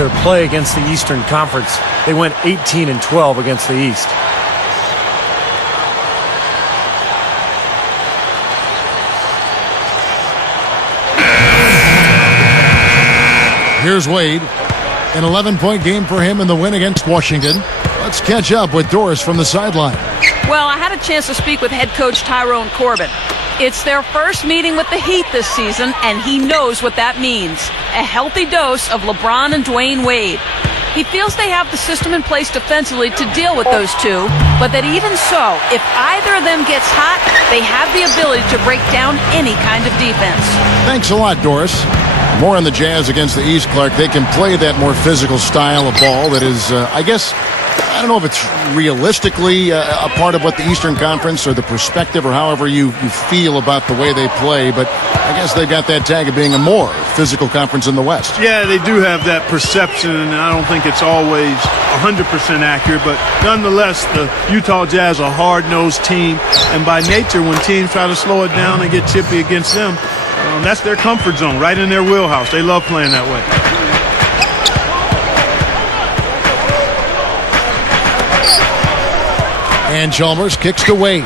their play against the Eastern Conference. They went 18-12 against the East. Here's Wade. An 11-point game for him in the win against Washington. Let's catch up with Doris from the sideline. Well, I had a chance to speak with head coach Tyrone Corbin. It's their first meeting with the Heat this season, and he knows what that means. A healthy dose of LeBron and Dwayne Wade. He feels they have the system in place defensively to deal with those two, but that even so, if either of them gets hot, they have the ability to break down any kind of defense. Thanks a lot, Doris. More on the Jazz against the East, Clark. They can play that more physical style of ball that is, I don't know if it's realistically a part of what the Eastern Conference or the perspective or however you feel about the way they play, but I guess they've got that tag of being a more physical conference in the West. Yeah, they do have that perception, and I don't think it's always 100% accurate, but nonetheless, the Utah Jazz are a hard-nosed team, and by nature, when teams try to slow it down and get chippy against them, that's their comfort zone, right in their wheelhouse. They love playing that way. And Chalmers kicks to Wade.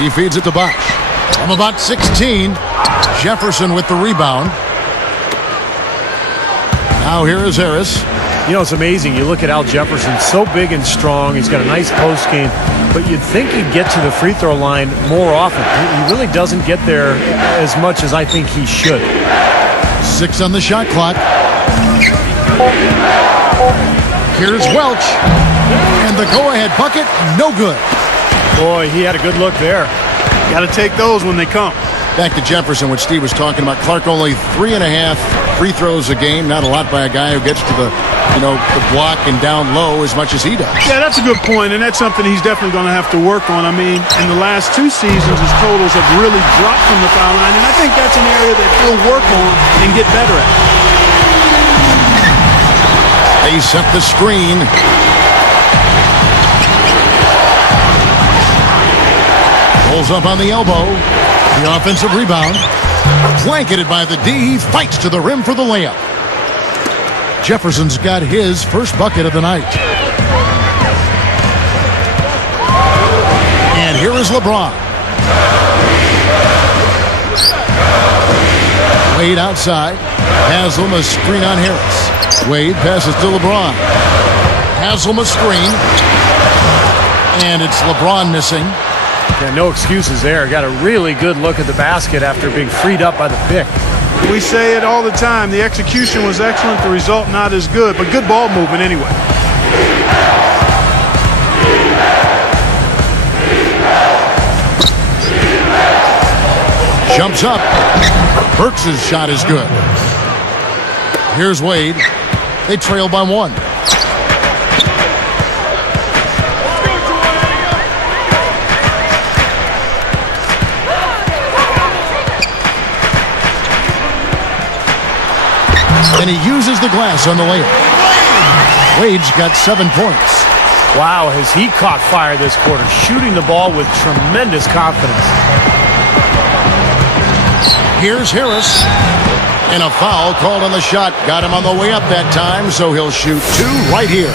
He feeds it to Bosh. From about 16, Jefferson with the rebound. Now here is Harris. You know, it's amazing. You look at Al Jefferson, so big and strong. He's got a nice post game, but you'd think he'd get to the free throw line more often. He really doesn't get there as much as I think he should. 6 on the shot clock. Here's Welch. And the go-ahead bucket, no good. Boy, he had a good look there. Got to take those when they come. Back to Jefferson, what Steve was talking about. Clark only 3.5 free throws a game. Not a lot by a guy who gets to the block and down low as much as he does. Yeah, that's a good point, and that's something he's definitely going to have to work on. I mean, in the last 2 seasons, his totals have really dropped from the foul line, and I think that's an area that he'll work on and get better at. They set the screen. Pulls up on the elbow. The offensive rebound. Blanketed by the D. He fights to the rim for the layup. Jefferson's got his first bucket of the night. And here is LeBron. Wade outside. Haslam a screen on Harris. Wade passes to LeBron. Haslam a screen. And it's LeBron missing. Yeah, no excuses there. Got a really good look at the basket after being freed up by the pick. We say it all the time. The execution was excellent. The result not as good, but good ball movement anyway. Jumps up. Burks' shot is good. Here's Wade. They trail by 1. And he uses the glass on the layup. Wade's got 7 points. Wow, has he caught fire this quarter, shooting the ball with tremendous confidence. Here's Harris. And a foul called on the shot. Got him on the way up that time, so he'll shoot 2 right here.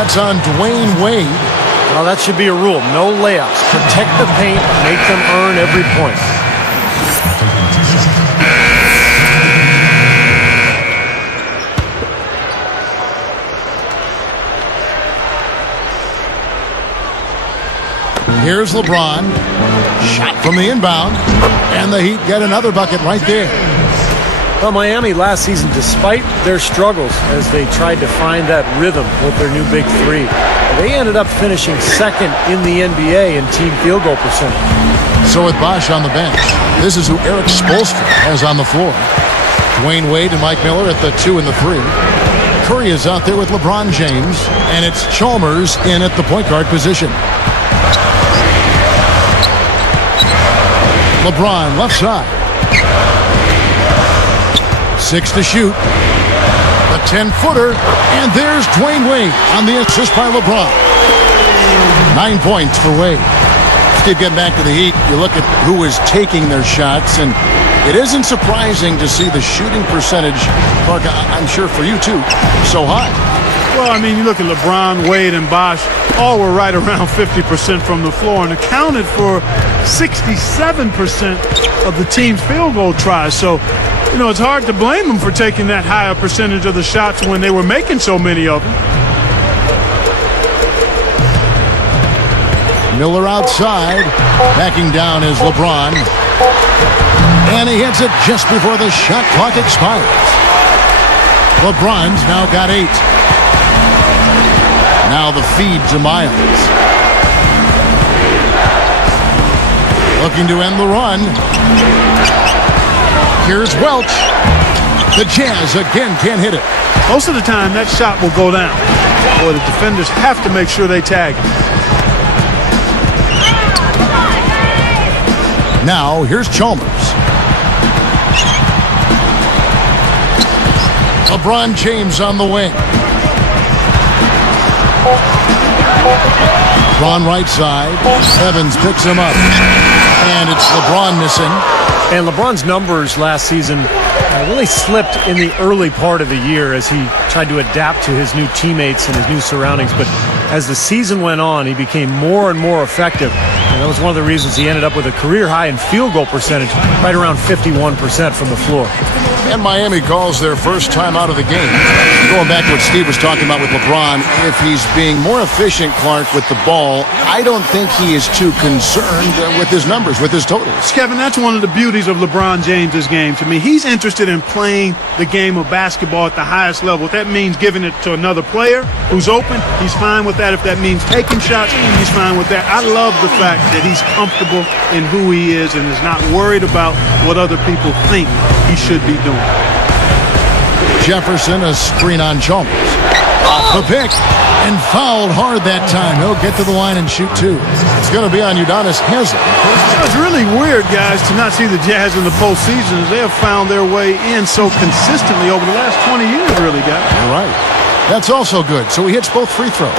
That's on Dwayne Wade. Well, that should be a rule. No layups. Protect the paint. Make them earn every point. Here's LeBron. Shot from the inbound. And the Heat get another bucket right there. Well, Miami last season, despite their struggles as they tried to find that rhythm with their new big 3, they ended up finishing 2nd in the NBA in team field goal percentage. So with Bosh on the bench, this is who Eric Spoelstra has on the floor. Dwayne Wade and Mike Miller at the 2 and the 3. Curry is out there with LeBron James. And it's Chalmers in at the point guard position. LeBron left side. 6 to shoot. A 10-footer. And there's Dwayne Wade on the assist by LeBron. 9 points for Wade. Steve, getting back to the Heat, you look at who is taking their shots, and It isn't surprising to see the shooting percentage, Clark, I'm sure for you too, so high. Well, I mean, you look at LeBron, Wade, and Bosh, all were right around 50% from the floor and accounted for 67% of the team's field goal tries. So, you know, it's hard to blame them for taking that higher percentage of the shots when they were making so many of them. Miller outside. Backing down is LeBron. And he hits it just before the shot clock expires. LeBron's now got 8. Now the feed to Miles. Looking to end the run. Here's Welch. The Jazz again can't hit it. Most of the time, that shot will go down. Boy, the defenders have to make sure they tag him. Now, here's Chalmers. LeBron James on the wing. LeBron right side. Evans picks him up. And it's LeBron missing. And LeBron's numbers last season really slipped in the early part of the year as he tried to adapt to his new teammates and his new surroundings. But as the season went on, he became more and more effective. And that was one of the reasons he ended up with a career high in field goal percentage, right around 51% from the floor. And Miami calls their first time out of the game. Going back to what Steve was talking about with LeBron, if he's being more efficient, Clark, with the ball, I don't think he is too concerned with his numbers, with his totals. Kevin, that's one of the beauties of LeBron James's game to me. He's interested in playing the game of basketball at the highest level. If that means giving it to another player who's open, he's fine with that. If that means taking shots, he's fine with that. I love the fact that he's comfortable in who he is and is not worried about what other people think he should be doing. Jefferson, a screen on Chalmers. Off the pick and fouled hard that time. He'll get to the line and shoot 2. It's going to be on Udonis Haslem. It's really weird, guys, to not see the Jazz in the postseason as they have found their way in so consistently over the last 20 years, really, guys. All right. That's also good. So he hits both free throws.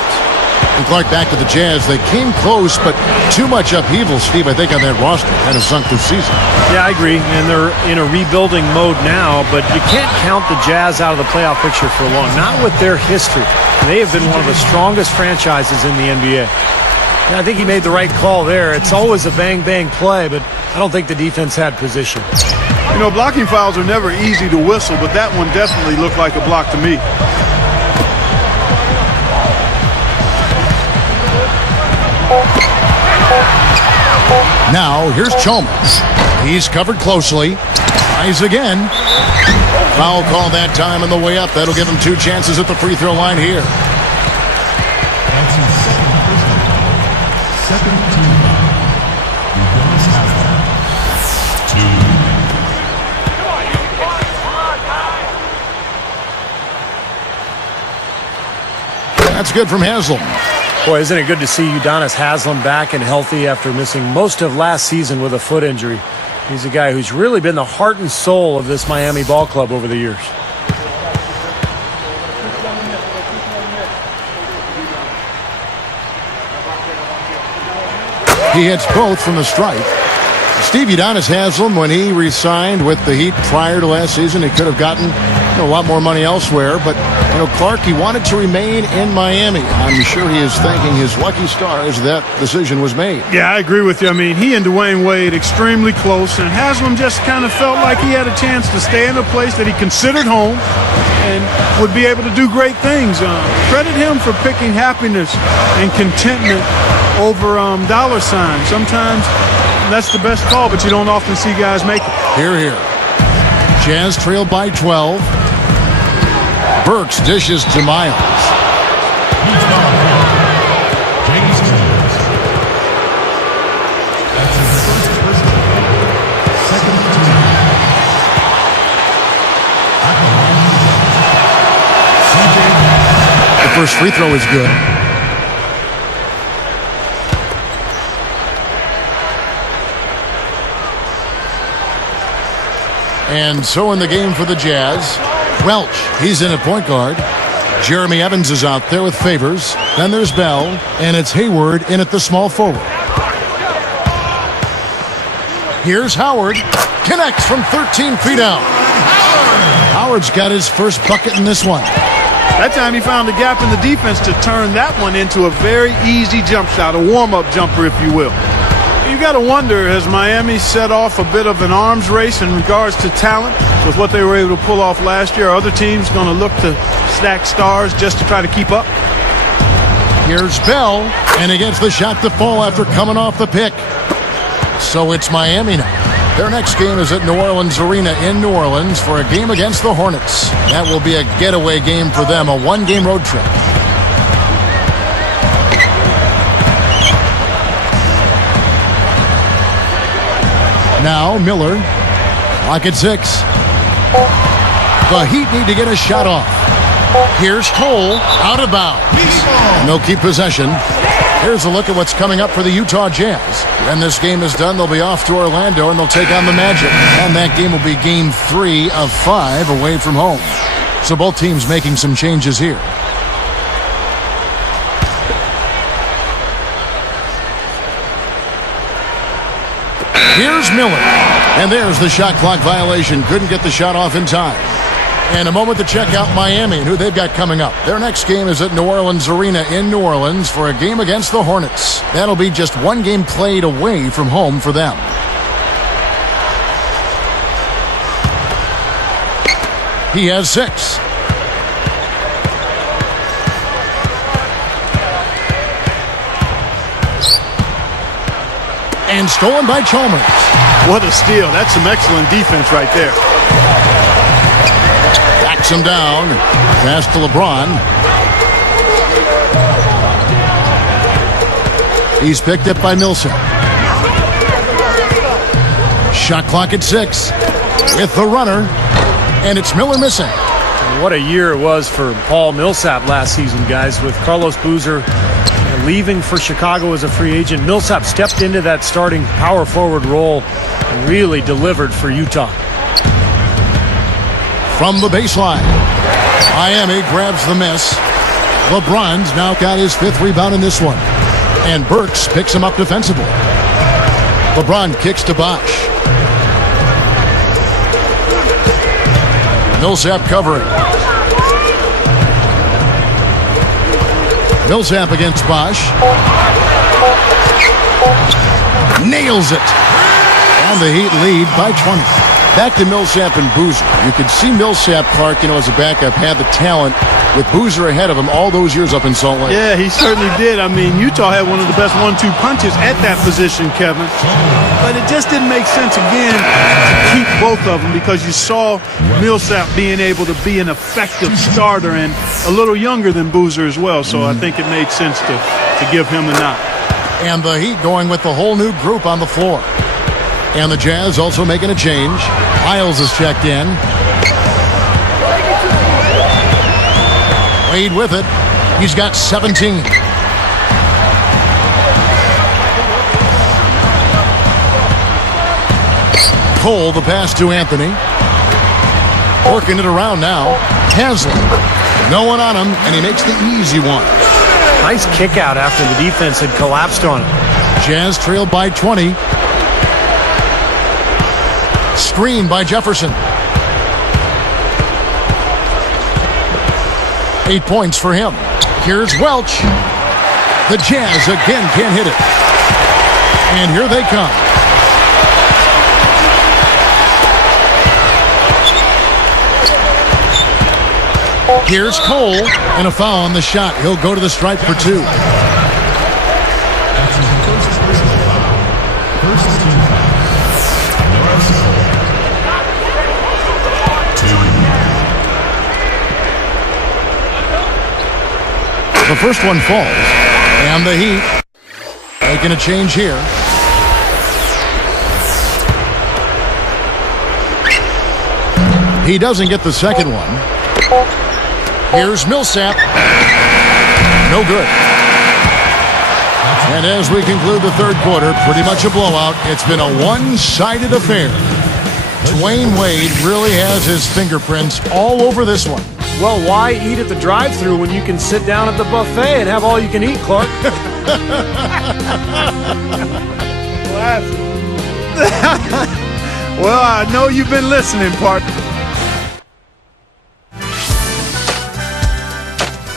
And Clark, back to the Jazz. They came close, but too much upheaval, Steve, I think, on that roster. Kind of sunk this season. Yeah, I agree. And they're in a rebuilding mode now, but you can't count the Jazz out of the playoff picture for long. Not with their history. They have been one of the strongest franchises in the NBA. And I think he made the right call there. It's always a bang-bang play, but I don't think the defense had position. You know, blocking fouls are never easy to whistle, but that one definitely looked like a block to me. Now, here's Chalmers. He's covered closely. Tries again. Foul call that time on the way up. That'll give him 2 chances at the free throw line here. That's good from Haslem. Boy, isn't it good to see Udonis Haslem back and healthy after missing most of last season with a foot injury. He's a guy who's really been the heart and soul of this Miami ball club over the years. He hits both from the stripe. Steve Udonis Haslem, when he re-signed with the Heat prior to last season, he could have gotten a lot more money elsewhere. But, Clark, he wanted to remain in Miami. I'm sure he is thanking his lucky stars that decision was made. Yeah, I agree with you. I mean, he and Dwayne Wade extremely close, and Haslem just kind of felt like he had a chance to stay in a place that he considered home and would be able to do great things. Credit him for picking happiness and contentment over dollar signs. Sometimes that's the best call, but you don't often see guys make it. Here. Jazz trail by 12. Burks dishes to Miles. The first free throw is good. And so in the game for the Jazz, Welch, he's in at point guard. Jeremy Evans is out there with Favors. Then there's Bell, and it's Hayward in at the small forward. Here's Howard. Connects from 13 feet out. Howard's got his first bucket in this one. That time he found a gap in the defense to turn that one into a very easy jump shot, a warm-up jumper, if you will. You got to wonder, has Miami set off a bit of an arms race in regards to talent with what they were able to pull off last year? Are other teams going to look to stack stars just to try to keep up? Here's Bell, and he gets the shot to fall after coming off the pick. So it's Miami now. Their next game is at New Orleans Arena in New Orleans for a game against the Hornets. That will be a getaway game for them, a one-game road trip. Now Miller, clock at 6. The Heat need to get a shot off. Here's Cole, out of bounds. And they'll keep possession. Here's a look at what's coming up for the Utah Jazz. When this game is done, they'll be off to Orlando and they'll take on the Magic. And that game will be game 3 of 5 away from home. So both teams making some changes here. Here's Miller. And there's the shot clock violation. Couldn't get the shot off in time. And a moment to check out Miami and who they've got coming up. Their next game is at New Orleans Arena in New Orleans for a game against the Hornets. That'll be just one game played away from home for them. He has 6. And stolen by Chalmers. What a steal. That's some excellent defense right there. Backs him down. Pass to LeBron. He's picked up by Millsap. Shot clock at 6. With the runner. And it's Miller missing. What a year it was for Paul Millsap last season, guys, with Carlos Boozer leaving for Chicago as a free agent. Millsap stepped into that starting power forward role and really delivered for Utah. From the baseline, Miami grabs the miss. LeBron's now got his 5th rebound in this one. And Burks picks him up defensively. LeBron kicks to Bosh. Millsap covering. Millsap against Bosh. Nails it. And the Heat lead by 20. Back to Millsap and Boozer. You could see Millsap, Clark, as a backup, had the talent with Boozer ahead of him all those years up in Salt Lake. Yeah, he certainly did. I mean, Utah had one of the best 1-2 punches at that position, Kevin. But it just didn't make sense, again, to keep both of them because you saw Millsap being able to be an effective starter and a little younger than Boozer as well. So I think it made sense to give him a nod. And the Heat going with the whole new group on the floor. And the Jazz also making a change. Miles is checked in. Wade with it. He's got 17. Cole, the pass to Anthony. Working it around now. Haslem. No one on him, and he makes the easy one. Nice kick out after the defense had collapsed on him. Jazz trailed by 20. Screen by Jefferson. 8 points for him. Here's Welch. The Jazz again can't hit it. And here they come. Here's Cole, and a foul on the shot. He'll go to the stripe for 2. The first one falls, and the Heat making a change here. He doesn't get the second one. Here's Millsap. No good. And as we conclude the third quarter, pretty much a blowout. It's been a one-sided affair. Dwayne Wade really has his fingerprints all over this one. Well, why eat at the drive-thru when you can sit down at the buffet and have all you can eat, Clark? Well, I know you've been listening, partner.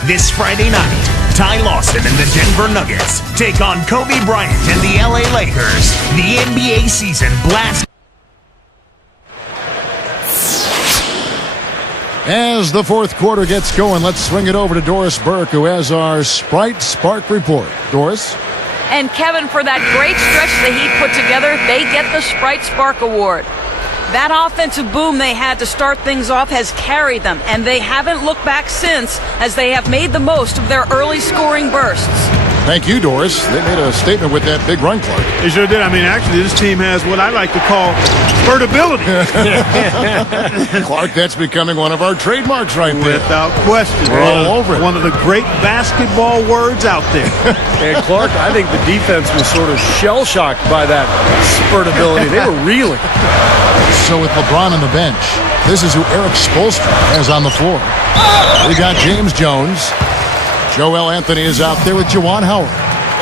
This Friday night, Ty Lawson and the Denver Nuggets take on Kobe Bryant and the LA Lakers. The NBA season blast. As the fourth quarter gets going, let's swing it over to Doris Burke, who has our Sprite Spark report. Doris? And Kevin, for that great stretch the Heat put together, they get the Sprite Spark Award. That offensive boom they had to start things off has carried them, and they haven't looked back since as they have made the most of their early scoring bursts. Thank you, Doris. They made a statement with that big run, Clark. They sure did. I mean, actually, this team has what I like to call spurtability. Clark, that's becoming one of our trademarks right there. Without question. We're all over it. One of the great basketball words out there. And Clark, I think the defense was sort of shell-shocked by that spurtability. They were reeling. So with LeBron on the bench, this is who Eric Spoelstra has on the floor. We got James Jones. Joel Anthony is out there with Juwan Howard.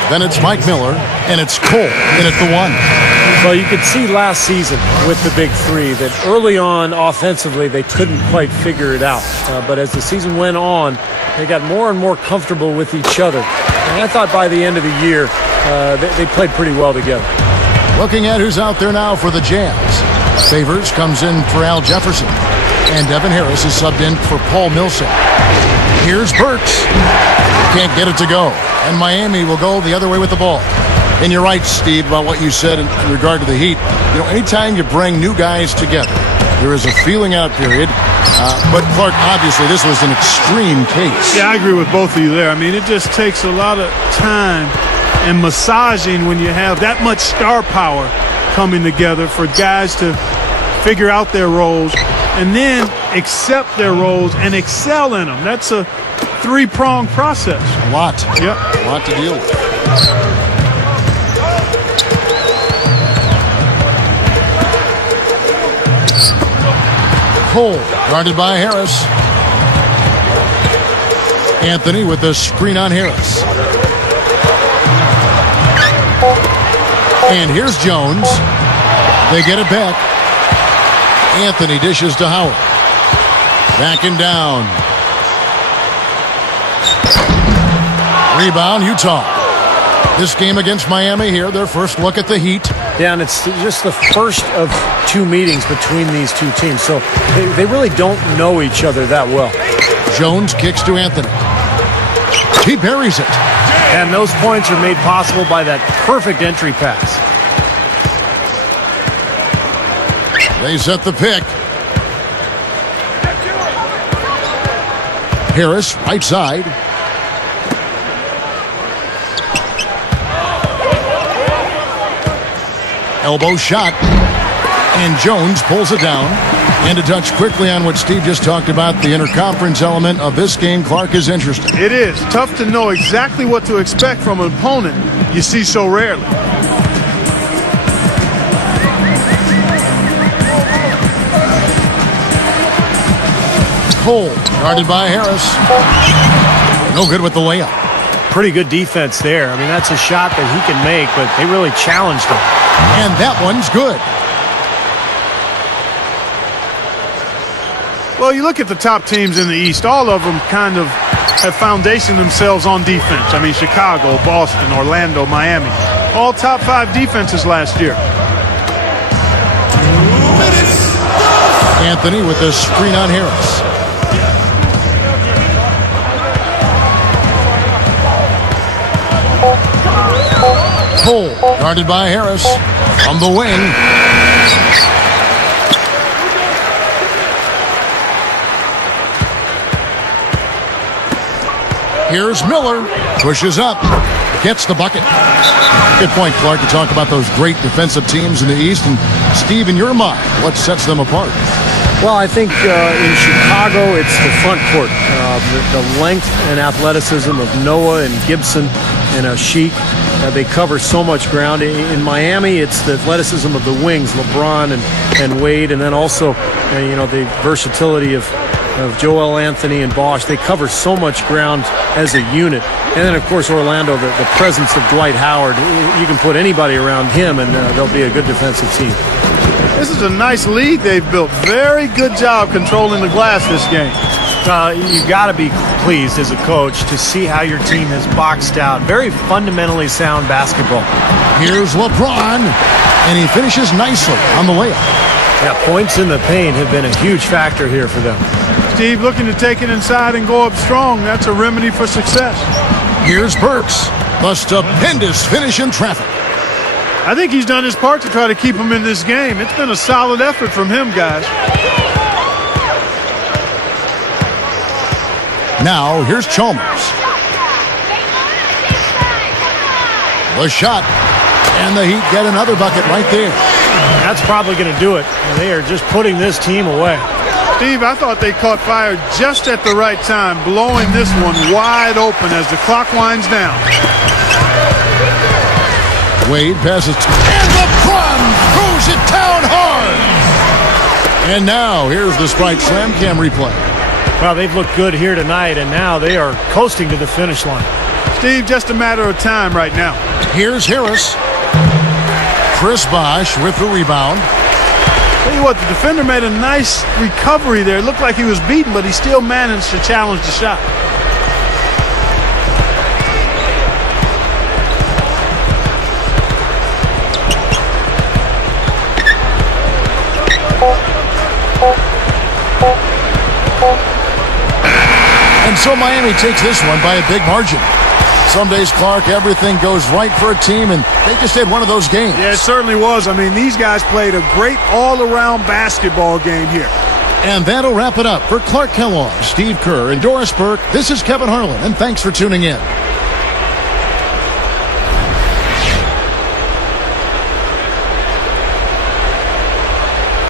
Then it's Mike Miller, and it's Cole in at the one. Well, you could see last season with the big three that early on offensively they couldn't quite figure it out. But as the season went on, they got more and more comfortable with each other. And I thought by the end of the year, they played pretty well together. Looking at who's out there now for the Jazz. Favors comes in for Al Jefferson, and Devin Harris is subbed in for Paul Millsap. Here's Burks. Can't get it to go. And Miami will go the other way with the ball. And you're right, Steve, about what you said in regard to the Heat. You know, anytime you bring new guys together, there is a feeling out period. But Clark, obviously, this was an extreme case. Yeah, I agree with both of you there. I mean, it just takes a lot of time and massaging when you have that much star power coming together for guys to figure out their roles and then accept their roles and excel in them. That's a three-pronged process. A lot. Yep. A lot to deal with. Cole, guarded by Harris. Anthony with the screen on Harris. And here's Jones. They get it back. Anthony dishes to Howard. Backing down. Rebound, Utah. This game against Miami here, their first look at the Heat. Yeah, and it's just the first of two meetings between these two teams, so they really don't know each other that well. Jones kicks to Anthony. He buries it. And those points are made possible by that perfect entry pass. They set the pick. Harris, right side. Elbow shot. And Jones pulls it down. And to touch quickly on what Steve just talked about, the interconference element of this game, Clark, is interesting. It is. Tough to know exactly what to expect from an opponent you see so rarely. Cole, guarded by Harris. No good with the layup. Pretty good defense there. I mean, that's a shot that he can make, but they really challenged him. And that one's good. Well, you look at the top teams in the East, all of them kind of have foundation themselves on defense. I mean, Chicago, Boston, Orlando, Miami, all top 5 defenses last year. Anthony with the screen on Harris. Cole, guarded by Harris from the wing. Here's Miller, pushes up, gets the bucket. Good point, Clark, to talk about those great defensive teams in the East. And Steve, in your mind, what sets them apart? Well, I think in Chicago, it's the front court. The length and athleticism of Noah and Gibson and Asik. They cover so much ground. In Miami, it's the athleticism of the wings, LeBron and Wade, and then also, the versatility of of Joel Anthony and Bosch. They cover so much ground as a unit. And then, of course, Orlando, the presence of Dwight Howard. You can put anybody around him, and they'll be a good defensive team. This is a nice lead they've built. Very good job controlling the glass this game. You got to be pleased as a coach to see how your team has boxed out. Very fundamentally sound basketball. Here's LeBron, and he finishes nicely on the layup. Yeah, points in the paint have been a huge factor here for them. Steve looking to take it inside and go up strong. That's a remedy for success. Here's Burks. The stupendous finish in traffic. I think he's done his part to try to keep him in this game. It's been a solid effort from him, guys. Now, here's Chalmers. The shot. And the Heat get another bucket right there. That's probably going to do it. They are just putting this team away. Steve, I thought they caught fire just at the right time, blowing this one wide open as the clock winds down. Wade passes. And LeBron throws it down hard. And now, here's the Sprite Slam Cam replay. Well, they've looked good here tonight, and now they are coasting to the finish line. Steve, just a matter of time right now. Here's Harris. Chris Bosh with the rebound. Tell you what, the defender made a nice recovery there. It looked like he was beaten, but he still managed to challenge the shot. And so Miami takes this one by a big margin. Some days, Clark, everything goes right for a team, and they just had one of those games. Yeah, it certainly was. I mean, these guys played a great all-around basketball game here. And that'll wrap it up for Clark Kellogg, Steve Kerr, and Doris Burke. This is Kevin Harlan, and thanks for tuning in.